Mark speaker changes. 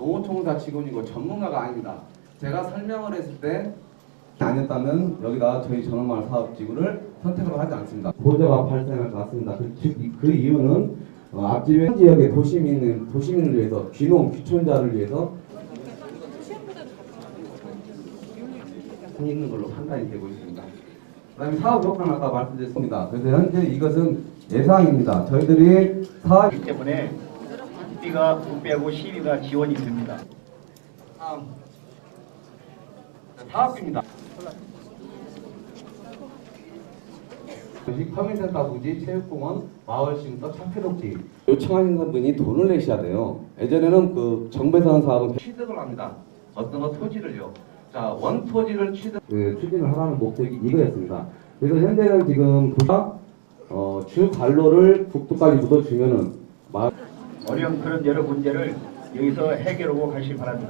Speaker 1: 자원봉사 직원이고 전문가가 아닙니다. 제가 설명을 했을 때 아니었다면 여기다 저희 전원마을 사업 지구를 선택을 하지 않습니다. 보조가 발생할 것 같습니다. 그, 그 이유는 어, 앞집에 지역의 도시민을 도시민을 위해서 귀농 귀촌자를 위해서 있는 걸로 판단이 되고 있습니다. 그다음에 사업 효과는 아까 말씀드렸습니다. 그래서 현재 이것은 예상입니다. 저희들이 사업
Speaker 2: 이기 때문에 국비가 국비하고 시비가 지원이 됩니다.
Speaker 1: 다음 사업입니다. 도시 커뮤니센터 부지, 체육공원, 마을쉼터, 차폐독지 요청하신 분이 돈을 내셔야 돼요. 예전에는 그 정부에서 사업은 취득을 합니다. 어떤 거 토지를요. 자, 원 토지를 취득 그 추진을 하라는 목적이 이거였습니다. 그래서 현재는 지금 도시가 어, 주 관로를 국도까지 묻어주면은 마을
Speaker 2: 어려운 그런 여러 문제를 여기서 해결하고 가시기 바랍니다.